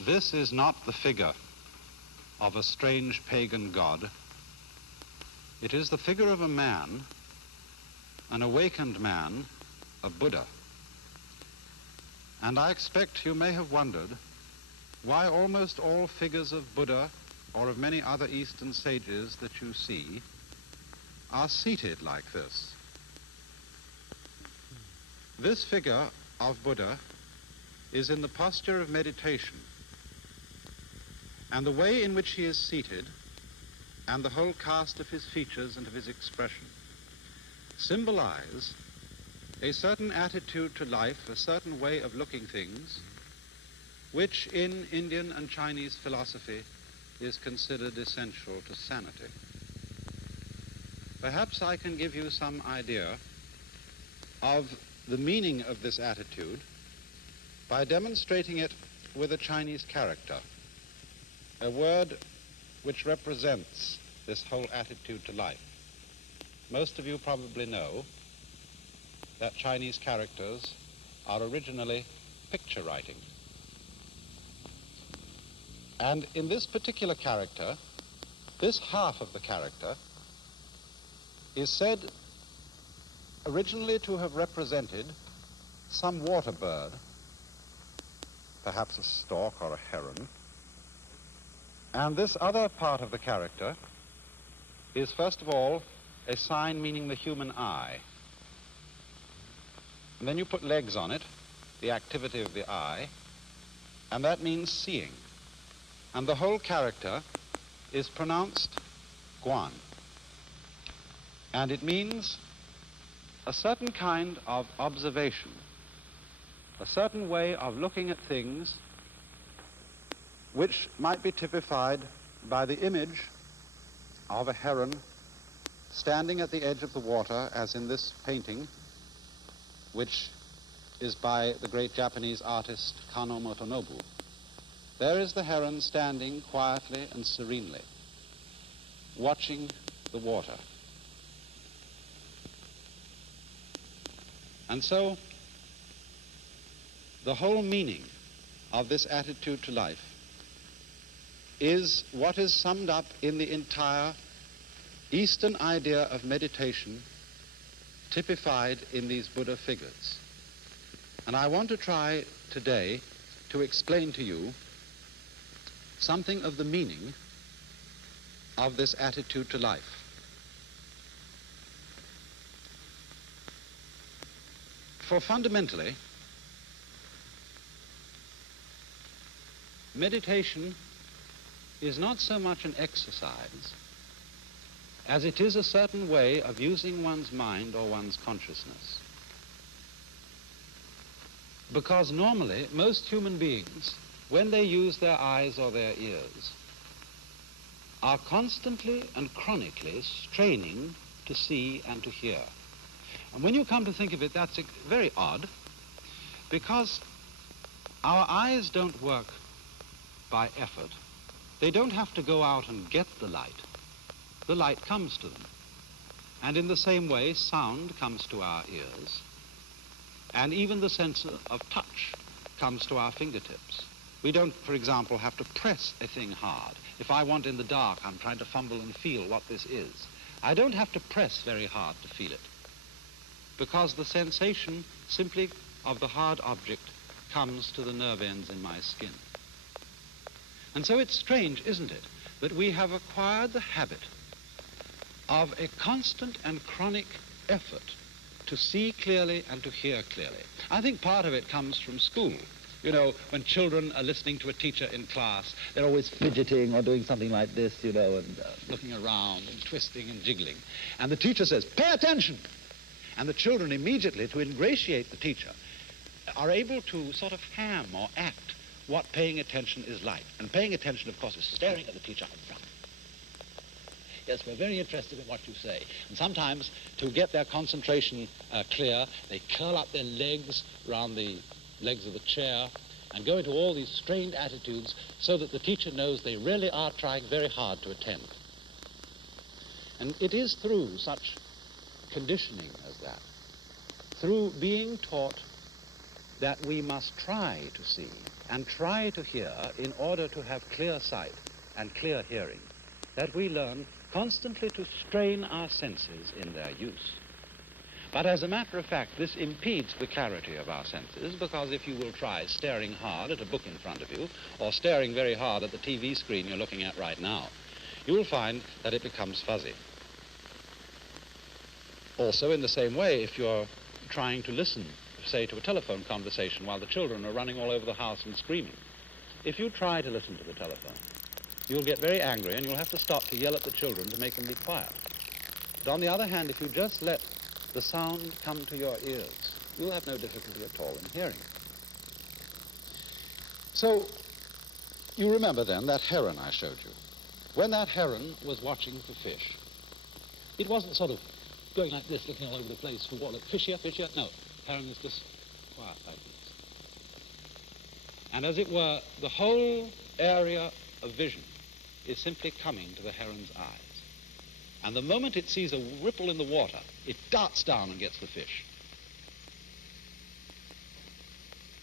This is not the figure of a strange pagan god. It is the figure of a man, an awakened man, a Buddha. And I expect you may have wondered why almost all figures of Buddha or of many other Eastern sages that you see are seated like this. This figure of Buddha is in the posture of meditation, and the way in which he is seated and the whole cast of his features and of his expression symbolize a certain attitude to life, a certain way of looking things, which in Indian and Chinese philosophy is considered essential to sanity. Perhaps I can give you some idea of the meaning of this attitude by demonstrating it with a Chinese character, a word which represents this whole attitude to life. Most of you probably know that Chinese characters are originally picture writing. And in this particular character, this half of the character is said originally to have represented some water bird, perhaps a stork or a heron. And this other part of the character is, first of all, a sign meaning the human eye. And then you put legs on it, the activity of the eye, and that means seeing. And the whole character is pronounced guan. And it means a certain kind of observation, a certain way of looking at things which might be typified by the image of a heron standing at the edge of the water, as in this painting, which is by the great Japanese artist Kano Motonobu. There is the heron standing quietly and serenely, watching the water. And so, the whole meaning of this attitude to life is what is summed up in the entire Eastern idea of meditation, typified in these Buddha figures. And I want to try today to explain to you something of the meaning of this attitude to life. For fundamentally, meditation is not so much an exercise as it is a certain way of using one's mind or one's consciousness. Because normally, most human beings, when they use their eyes or their ears, are constantly and chronically straining to see and to hear. And when you come to think of it, that's very odd, because our eyes don't work by effort. They don't have to go out and get the light. The light comes to them. And in the same way, sound comes to our ears, and even the sense of touch comes to our fingertips. We don't, for example, have to press a thing hard. If I want in the dark, I'm trying to fumble and feel what this is. I don't have to press very hard to feel it, because the sensation simply of the hard object comes to the nerve ends in my skin. And so it's strange, isn't it, that we have acquired the habit of a constant and chronic effort to see clearly and to hear clearly. I think part of it comes from school. You know, when children are listening to a teacher in class, they're always fidgeting or doing something like this, you know, and looking around and twisting and jiggling. And the teacher says, "Pay attention!" And the children immediately, to ingratiate the teacher, are able to sort of ham or act what paying attention is like. And paying attention, of course, is staring at the teacher in front. Yes, we're very interested in what you say. And sometimes, to get their concentration clear, they curl up their legs around the legs of the chair and go into all these strained attitudes so that the teacher knows they really are trying very hard to attend. And it is through such conditioning as that, through being taught that we must try to see and try to hear in order to have clear sight and clear hearing, that we learn constantly to strain our senses in their use. But as a matter of fact, this impedes the clarity of our senses, because if you will try staring hard at a book in front of you, or staring very hard at the TV screen you're looking at right now, you will find that it becomes fuzzy. Also, in the same way, if you're trying to listen, say, to a telephone conversation while the children are running all over the house and screaming, if you try to listen to the telephone, you'll get very angry and you'll have to stop to yell at the children to make them be quiet. But on the other hand, if you just let the sound come to your ears, you'll have no difficulty at all in hearing. So, you remember then that heron I showed you. When that heron was watching for fish, it wasn't sort of going like this, looking all over the place for what, fish here, fish here. No, heron is just quiet like this. And as it were, the whole area of vision is simply coming to the heron's eyes. And the moment it sees a ripple in the water, it darts down and gets the fish.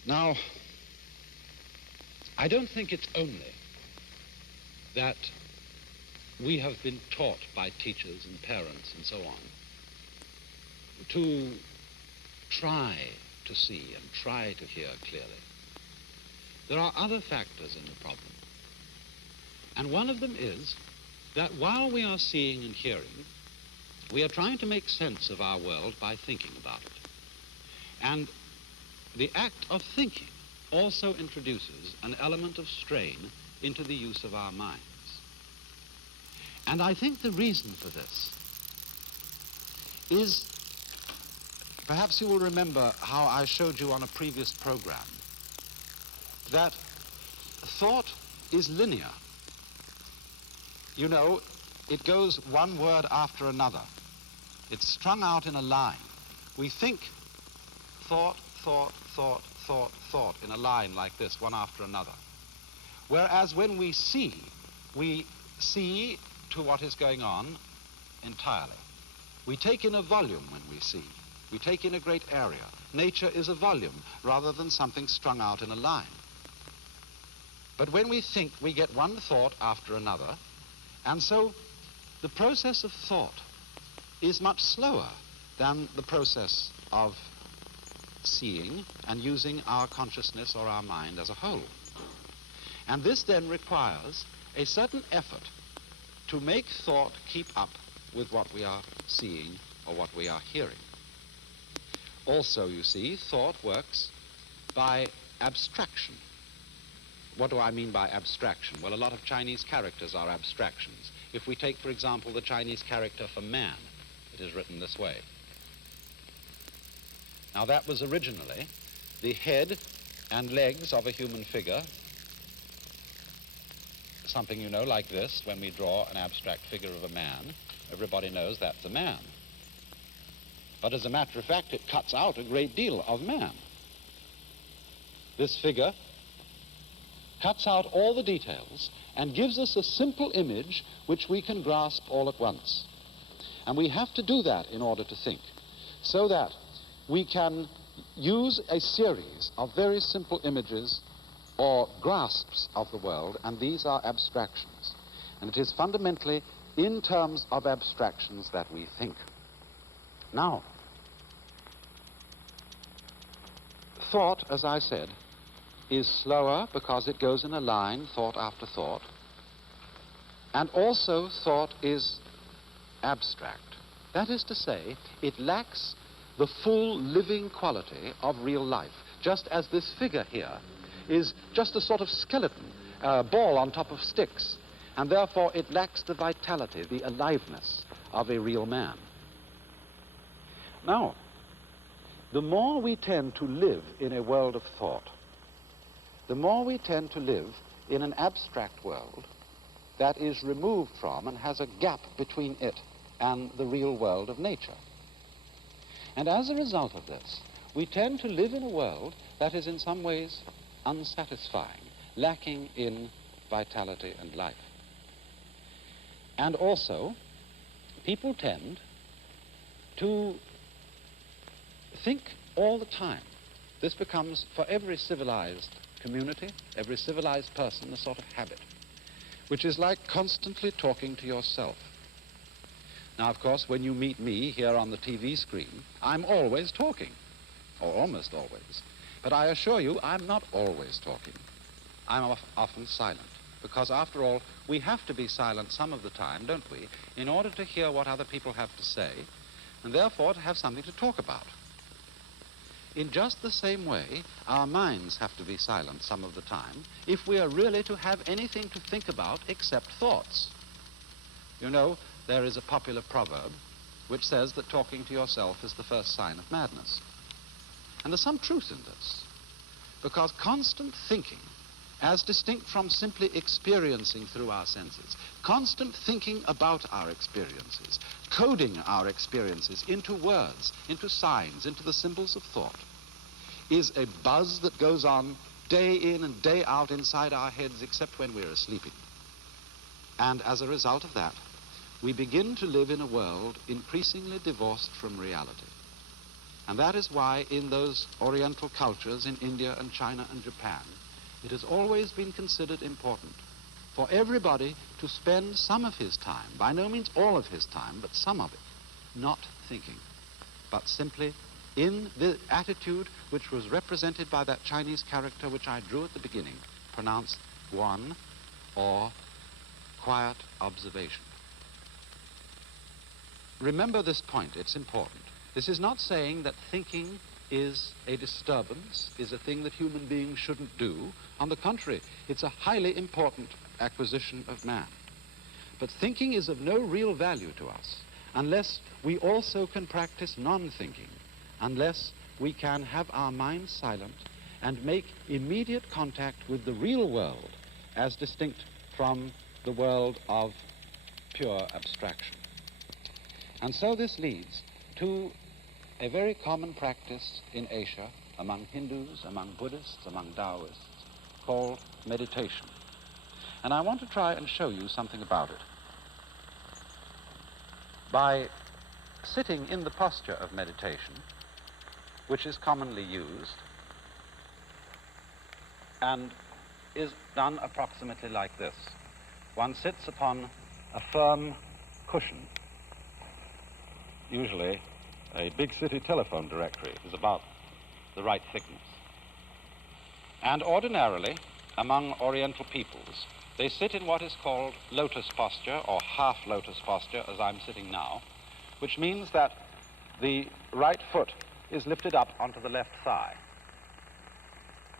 Now, I don't think it's only that we have been taught by teachers and parents and so on to try to see and try to hear clearly. There are other factors in the problem. And one of them is that while we are seeing and hearing, we are trying to make sense of our world by thinking about it. And the act of thinking also introduces an element of strain into the use of our minds. And I think the reason for this is, perhaps you will remember how I showed you on a previous program, that thought is linear. You know, it goes one word after another. It's strung out in a line. We think thought, thought, thought, thought, thought in a line like this, one after another. Whereas when we see to what is going on entirely. We take in a volume when we see. We take in a great area. Nature is a volume rather than something strung out in a line. But when we think, we get one thought after another, and so the process of thought is much slower than the process of seeing and using our consciousness or our mind as a whole. And this then requires a certain effort to make thought keep up with what we are seeing or what we are hearing. Also, you see, thought works by abstraction. What do I mean by abstraction? Well, a lot of Chinese characters are abstractions. If we take, for example, the Chinese character for man, it is written this way. Now, that was originally the head and legs of a human figure, something, you know, like this. When we draw an abstract figure of a man, everybody knows that's a man. But as a matter of fact, it cuts out a great deal of man. This figure cuts out all the details and gives us a simple image which we can grasp all at once. And we have to do that in order to think, so that we can use a series of very simple images or grasps of the world, and these are abstractions. And it is fundamentally in terms of abstractions that we think. Now, thought, as I said, is slower because it goes in a line, thought after thought. And also thought is abstract. That is to say, it lacks the full living quality of real life, just as this figure here is just a sort of skeleton, a ball on top of sticks, and therefore it lacks the vitality, the aliveness of a real man. Now, the more we tend to live in a world of thought, the more we tend to live in an abstract world that is removed from and has a gap between it and the real world of nature. And as a result of this, we tend to live in a world that is in some ways unsatisfying, lacking in vitality and life. And also, people tend to think all the time. This becomes, for every civilized community, every civilized person, a sort of habit, which is like constantly talking to yourself. Now, of course, when you meet me here on the TV screen, I'm always talking, or almost always. But I assure you, I'm not always talking. I'm often silent, because after all, we have to be silent some of the time, don't we, in order to hear what other people have to say, and therefore to have something to talk about. In just the same way, our minds have to be silent some of the time if we are really to have anything to think about except thoughts. You know, there is a popular proverb which says that talking to yourself is the first sign of madness. And there's some truth in this, because constant thinking, as distinct from simply experiencing through our senses, constant thinking about our experiences, coding our experiences into words, into signs, into the symbols of thought, is a buzz that goes on day in and day out inside our heads except when we're sleeping. And as a result of that, we begin to live in a world increasingly divorced from reality. And that is why in those Oriental cultures in India and China and Japan, it has always been considered important for everybody to spend some of his time, by no means all of his time, but some of it, not thinking, but simply in the attitude which was represented by that Chinese character which I drew at the beginning, pronounced guan, or quiet observation. Remember this point, it's important. This is not saying that thinking is a disturbance, is a thing that human beings shouldn't do. On the contrary, it's a highly important acquisition of man. But thinking is of no real value to us unless we also can practice non-thinking, unless we can have our minds silent and make immediate contact with the real world as distinct from the world of pure abstraction. And so this leads to a very common practice in Asia, among Hindus, among Buddhists, among Taoists, called meditation. And I want to try and show you something about it. By sitting in the posture of meditation, which is commonly used, and is done approximately like this. One sits upon a firm cushion. Usually, a big city telephone directory is about the right thickness. And ordinarily, among Oriental peoples, they sit in what is called lotus posture, or half lotus posture, as I'm sitting now, which means that the right foot is lifted up onto the left thigh.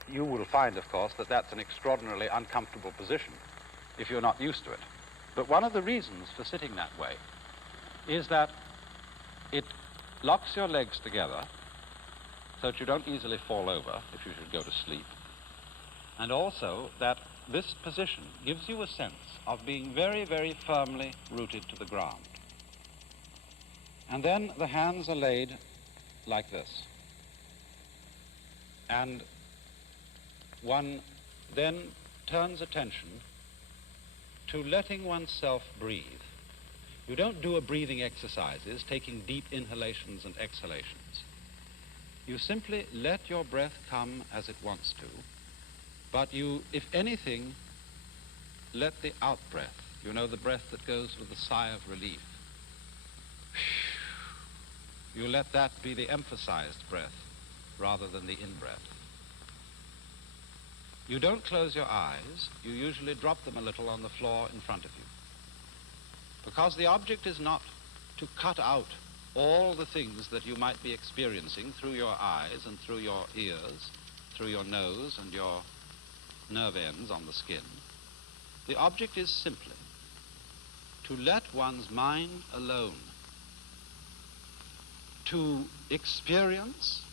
You will find, of course, that that's an extraordinarily uncomfortable position if you're not used to it. But one of the reasons for sitting that way is that it locks your legs together so that you don't easily fall over if you should go to sleep. And also that this position gives you a sense of being very, very firmly rooted to the ground. And then the hands are laid like this. And one then turns attention to letting oneself breathe. You don't do a breathing exercises, taking deep inhalations and exhalations. You simply let your breath come as it wants to, but you, if anything, let the out-breath, you know, the breath that goes with a sigh of relief, you let that be the emphasized breath rather than the in-breath. You don't close your eyes, you usually drop them a little on the floor in front of you. Because the object is not to cut out all the things that you might be experiencing through your eyes and through your ears, through your nose and your nerve ends on the skin. The object is simply to let one's mind alone, to experience,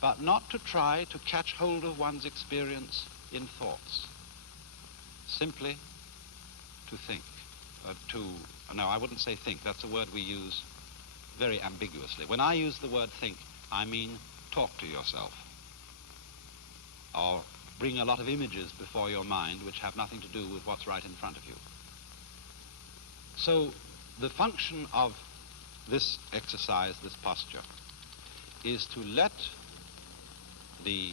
but not to try to catch hold of one's experience in thoughts. Simply to think, no, I wouldn't say think, that's a word we use very ambiguously. When I use the word think, I mean talk to yourself, or bring a lot of images before your mind which have nothing to do with what's right in front of you. So the function of this exercise, this posture, is to let the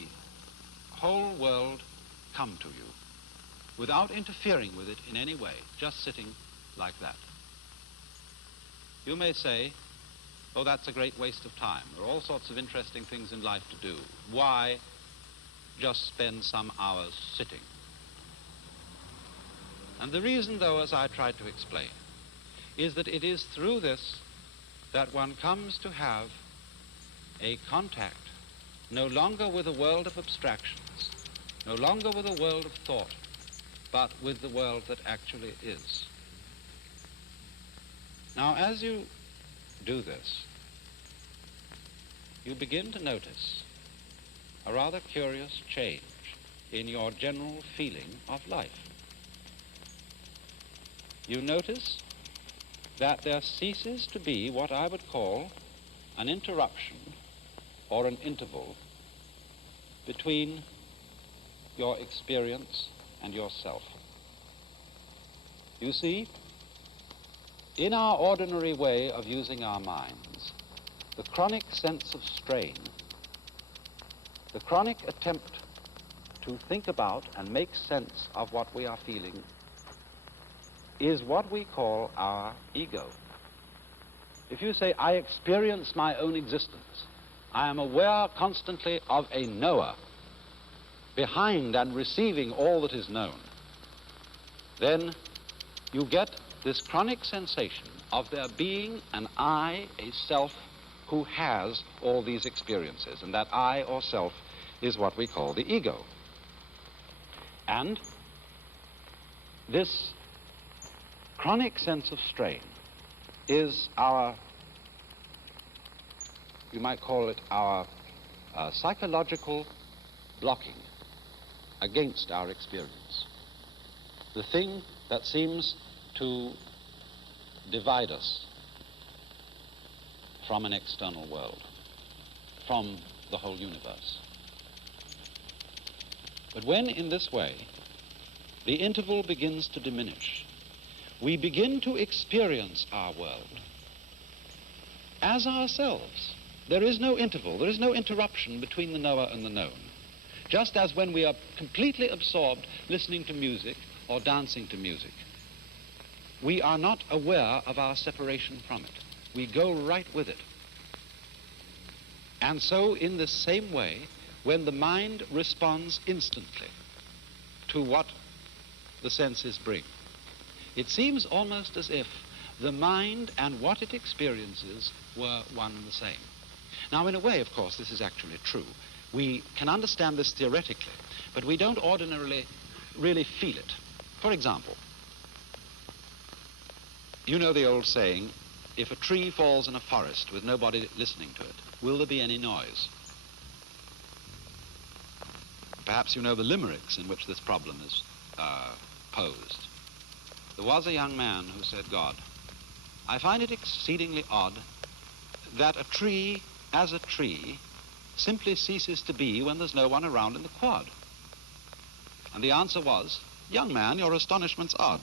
whole world come to you without interfering with it in any way, just sitting like that. You may say, oh, that's a great waste of time. There are all sorts of interesting things in life to do. Why just spend some hours sitting? And the reason, though, as I tried to explain, is that it is through this that one comes to have a contact no longer with a world of abstractions, no longer with a world of thought, but with the world that actually is. Now, as you do this, you begin to notice a rather curious change in your general feeling of life. You notice that there ceases to be what I would call an interruption or an interval between your experience and yourself. You see, in our ordinary way of using our minds, the chronic sense of strain, the chronic attempt to think about and make sense of what we are feeling, is what we call our ego. If you say, I experience my own existence, I am aware constantly of a knower behind and receiving all that is known, then you get this chronic sensation of there being an I, a self, who has all these experiences, and that I or self is what we call the ego. And this chronic sense of strain is our, you might call it our psychological blocking against our experience. The thing that seems to divide us from an external world, from the whole universe. But when in this way the interval begins to diminish, we begin to experience our world as ourselves. There is no interval, there is no interruption between the knower and the known. Just as when we are completely absorbed listening to music or dancing to music, we are not aware of our separation from it. We go right with it. And so in the same way, when the mind responds instantly to what the senses bring, it seems almost as if the mind and what it experiences were one and the same. Now, in a way, of course, this is actually true. We can understand this theoretically, but we don't ordinarily really feel it. For example, you know the old saying, if a tree falls in a forest with nobody listening to it, will there be any noise? Perhaps you know the limericks in which this problem is posed. There was a young man who said, God, I find it exceedingly odd that a tree, as a tree, simply ceases to be when there's no one around in the quad. And the answer was, young man, your astonishment's odd.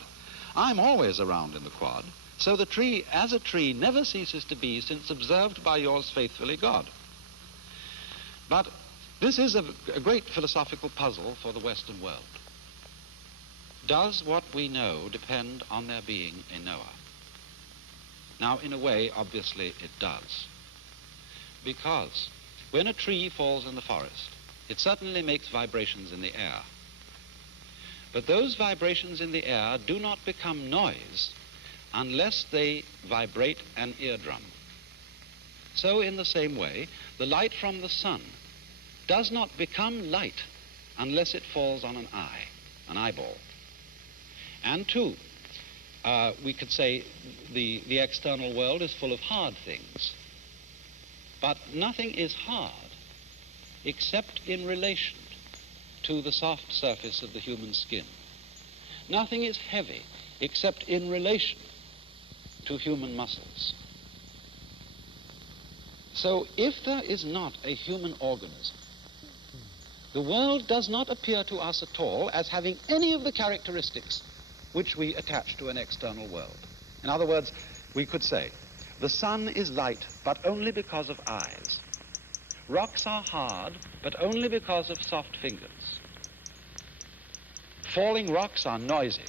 I'm always around in the quad, so the tree, as a tree, never ceases to be since observed by yours faithfully, God. But this is a great philosophical puzzle for the Western world. Does what we know depend on there being a knower? Now, in a way, obviously, it does. Because when a tree falls in the forest, it certainly makes vibrations in the air. But those vibrations in the air do not become noise unless they vibrate an eardrum. So, in the same way, the light from the sun does not become light unless it falls on an eye, an eyeball. And two, we could say the external world is full of hard things. But nothing is hard except in relation to the soft surface of the human skin. Nothing is heavy except in relation to human muscles. So if there is not a human organism, the world does not appear to us at all as having any of the characteristics which we attach to an external world. In other words, we could say, the sun is light, but only because of eyes. Rocks are hard, but only because of soft fingers. Falling rocks are noisy,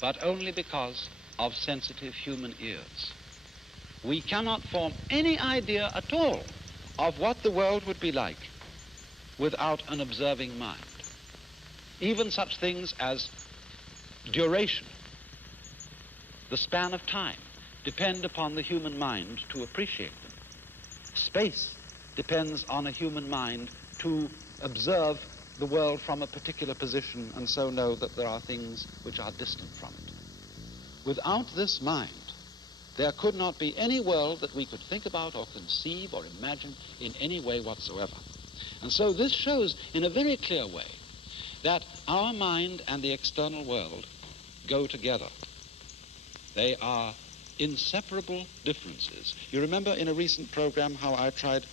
but only because of sensitive human ears. We cannot form any idea at all of what the world would be like without an observing mind. Even such things as duration, the span of time, depend upon the human mind to appreciate them. Space depends on a human mind to observe the world from a particular position and so know that there are things which are distant from it. Without this mind, there could not be any world that we could think about or conceive or imagine in any way whatsoever. And so this shows in a very clear way that our mind and the external world go together. They are inseparable differences. You remember in a recent program how I tried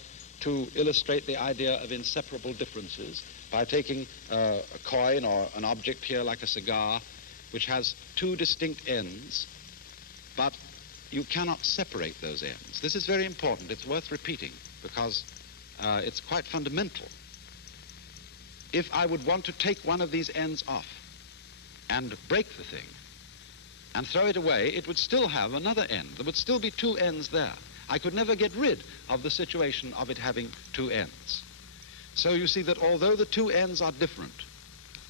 to illustrate the idea of inseparable differences by taking a coin or an object here like a cigar, which has two distinct ends, but you cannot separate those ends. This is very important. It's worth repeating because it's quite fundamental. If I would want to take one of these ends off and break the thing and throw it away, it would still have another end. There would still be two ends there. I could never get rid of the situation of it having two ends. So you see that although the two ends are different,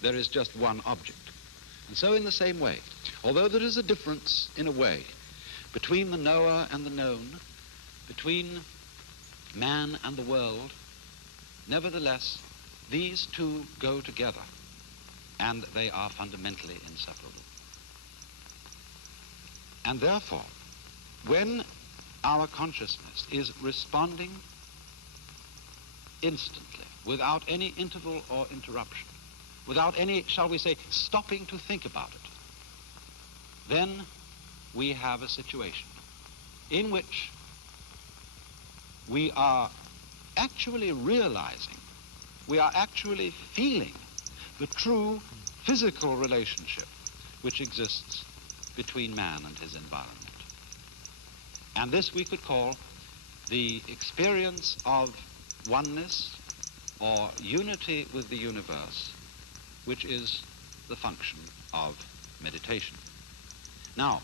there is just one object. And so in the same way, although there is a difference in a way between the knower and the known, between man and the world, nevertheless, these two go together, and they are fundamentally inseparable. And therefore, when our consciousness is responding instantly, without any interval or interruption, without any, shall we say, stopping to think about it, then we have a situation in which we are actually realizing, we are actually feeling the true physical relationship which exists between man and his environment. And this we could call the experience of oneness or unity with the universe, which is the function of meditation. Now,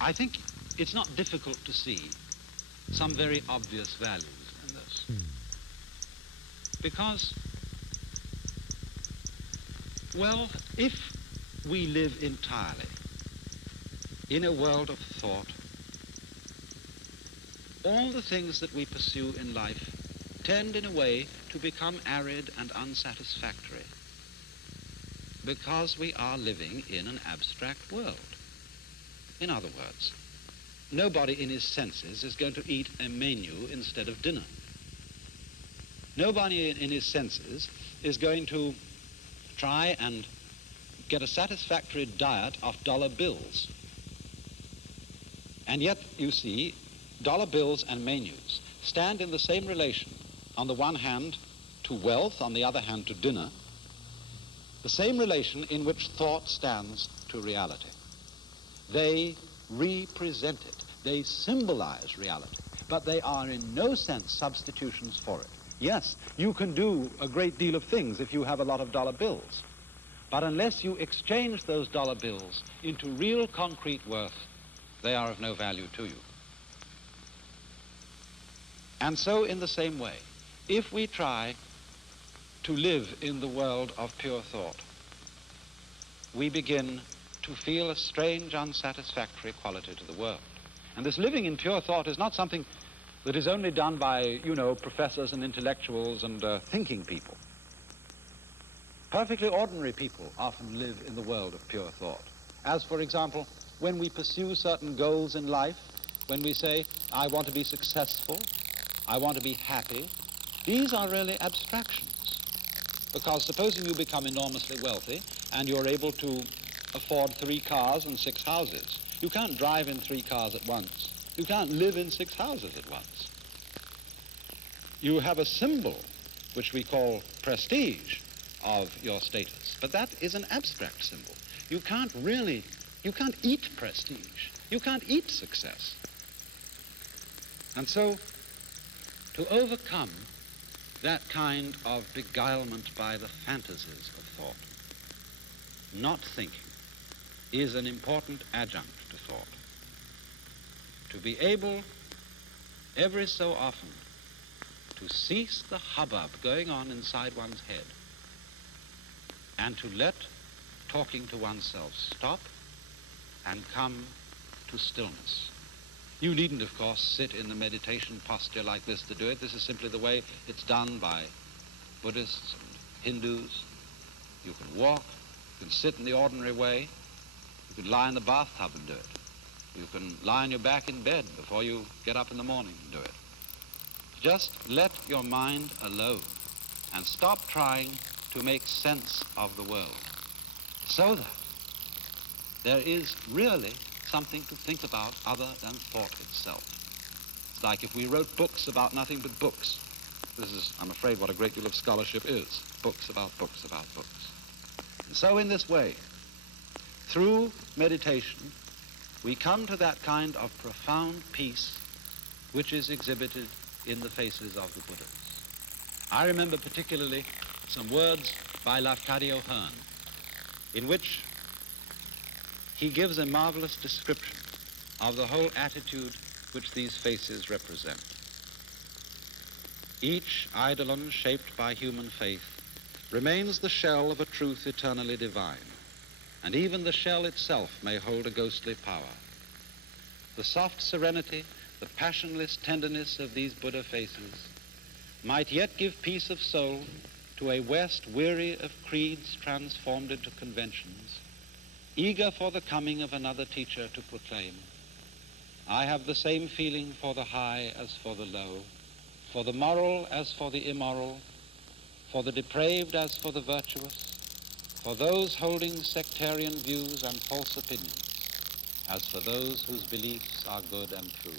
I think it's not difficult to see some very obvious values in this. Because, well, if we live entirely in a world of thought, all the things that we pursue in life tend in a way to become arid and unsatisfactory because we are living in an abstract world. In other words, nobody in his senses is going to eat a menu instead of dinner. Nobody in his senses is going to try and get a satisfactory diet of dollar bills. And yet, you see, dollar bills and menus stand in the same relation, on the one hand to wealth, on the other hand to dinner, the same relation in which thought stands to reality. They represent it. They symbolize reality, but they are in no sense substitutions for it. Yes, you can do a great deal of things if you have a lot of dollar bills, but unless you exchange those dollar bills into real concrete worth, they are of no value to you. And so in the same way, if we try to live in the world of pure thought, we begin to feel a strange, unsatisfactory quality to the world. And this living in pure thought is not something that is only done by, professors and intellectuals and thinking people. Perfectly ordinary people often live in the world of pure thought. As, for example, when we pursue certain goals in life, when we say, I want to be successful, I want to be happy, these are really abstractions. Because supposing you become enormously wealthy and you're able to afford 3 cars and 6 houses, you can't drive in 3 cars at once. You can't live in 6 houses at once. You have a symbol, which we call prestige, of your status. But that is an abstract symbol. You can't eat prestige. You can't eat success. And so, to overcome that kind of beguilement by the fantasies of thought. Not thinking is an important adjunct to thought. To be able, every so often, to cease the hubbub going on inside one's head and to let talking to oneself stop and come to stillness. You needn't, of course, sit in the meditation posture like this to do it. This is simply the way it's done by Buddhists and Hindus. You can walk, you can sit in the ordinary way, you can lie in the bathtub and do it. You can lie on your back in bed before you get up in the morning and do it. Just let your mind alone and stop trying to make sense of the world, so that there is really something to think about other than thought itself. It's like if we wrote books about nothing but books. This is, I'm afraid, what a great deal of scholarship is. Books about books about books. And so in this way, through meditation, we come to that kind of profound peace which is exhibited in the faces of the Buddhas. I remember particularly some words by Lafcadio Hearn, in which he gives a marvelous description of the whole attitude which these faces represent. Each eidolon shaped by human faith remains the shell of a truth eternally divine, and even the shell itself may hold a ghostly power. The soft serenity, the passionless tenderness of these Buddha faces might yet give peace of soul to a West weary of creeds transformed into conventions, eager for the coming of another teacher to proclaim, I have the same feeling for the high as for the low, for the moral as for the immoral, for the depraved as for the virtuous, for those holding sectarian views and false opinions, as for those whose beliefs are good and true.